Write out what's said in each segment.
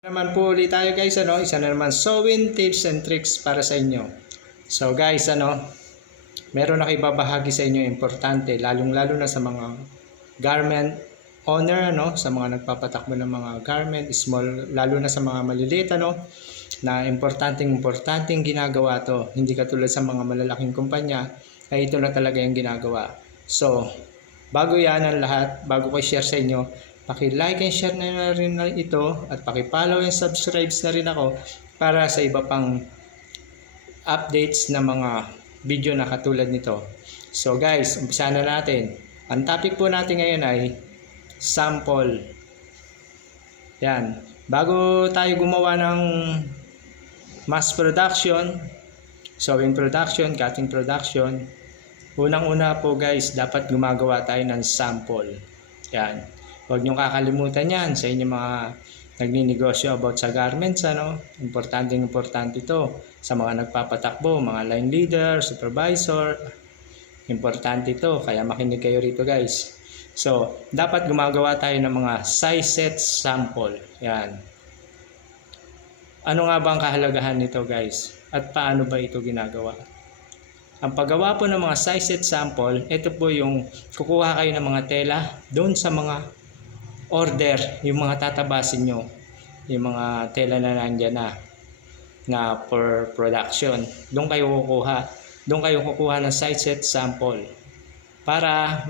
Naman po ulit tayo guys, isa na naman sewing tips and tricks para sa inyo. So guys, meron ako ibabahagi sa inyo importante, lalong-lalo na sa mga garment owner, sa mga nagpapatakbo ng mga garment, small, lalo na sa mga maliliit, na importanteng ginagawa to. Hindi katulad sa mga malalaking kumpanya, ay ito na talaga yung ginagawa. So, bago yan ang lahat, bago ko share sa inyo, paki-like and share na rin ito at paki-follow and subscribe na rin ako para sa iba pang updates na mga video na katulad nito. So guys, umpisa na natin. Ang topic po natin ngayon ay sample. Yan. Bago tayo gumawa ng mass production, sewing production, cutting production, unang-una po guys, dapat gumagawa tayo ng sample. Yan. Huwag niyong kakalimutan yan sa inyong mga nagninegosyo about sa garments. Importante ito sa mga nagpapatakbo, mga line leader, supervisor. Importante ito, kaya makinig kayo rito guys. So, dapat gumagawa tayo ng mga size set sample. Yan. Ano nga ba ang kahalagahan nito guys? At paano ba ito ginagawa? Ang paggawa po ng mga size set sample, ito po yung kukuha kayo ng mga tela doon sa mga order, yung mga tatabasin nyo, yung mga tela na nandyan na for production. Doon kayo kukuha ng size set sample para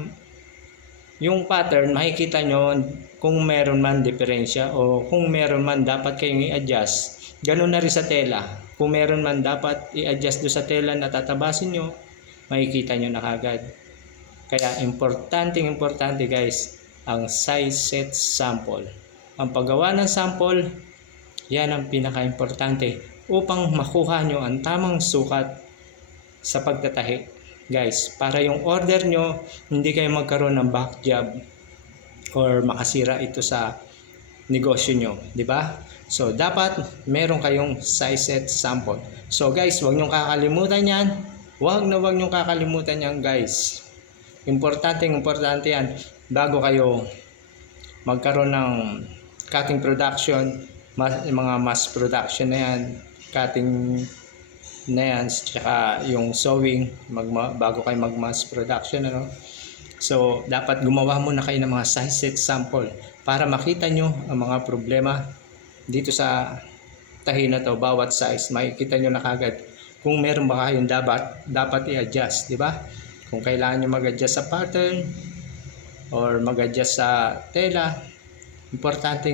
yung pattern makikita nyo kung meron man diferensya o kung meron man dapat kayong i-adjust. Ganun na rin sa tela, kung meron man dapat i-adjust doon sa tela na tatabasin nyo, makikita nyo na kagad. Kaya importante guys ang size set sample. Ang paggawa ng sample, yan ang pinaka-importante upang makuha nyo ang tamang sukat sa pagtatahi. Guys, para yung order nyo, hindi kayo magkaroon ng back job or makasira ito sa negosyo nyo. Diba? So, dapat meron kayong size set sample. So guys, huwag nyo kakalimutan yan. Huwag nyo kakalimutan yan guys. Importante yan. Bago kayo magkaroon ng cutting production, mga mass production na yan, cutting na yan, tsaka yung sewing, bago kayo mag-mass production, So, dapat gumawa muna kayo ng mga size set sample para makita nyo ang mga problema dito sa tahi na to, bawat size. Makikita nyo na kagad kung meron ba kayong dapat i-adjust, di ba? Kung kailangan nyo mag-adjust sa pattern, or mag-adjust sa tela, importante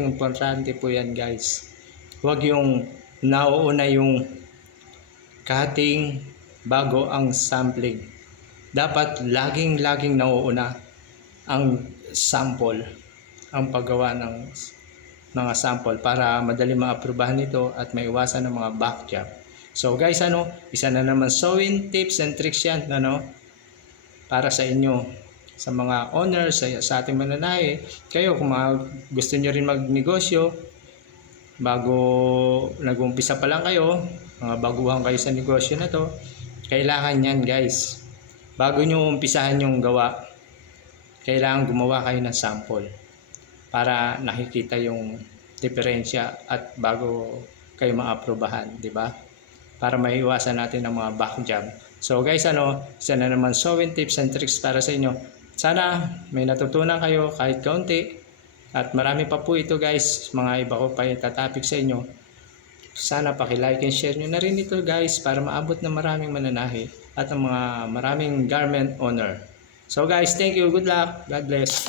po yan guys. Huwag yung nauuna yung cutting bago ang sampling. Dapat laging nauuna ang sample, ang paggawa ng mga sample para madali maaprubahan ito at maiwasan ng mga back job. So guys, isa na naman sewing tips and tricks yan, para sa inyo, sa mga owners, sa ating mananahe. Kayo kung gusto nyo rin magnegosyo, bago nag-umpisa pa lang kayo, mga baguhan kayo sa negosyo na to, kailangan yan guys. Bago nyo umpisahan yung gawa, kailangan gumawa kayo ng sample para nakikita yung diferensya at bago kayo maaprubahan, di ba? Para maiwasan natin ang mga back job. So guys, isa na naman sewing tips and tricks para sa inyo. Sana may natutunan kayo kahit kaunti. At marami pa po ito guys, mga iba ko pa itatopic sa inyo. Sana paki-like and share nyo na rin ito guys para maabot ng maraming mananahi at ang mga maraming garment owner. So guys, thank you, good luck, God bless.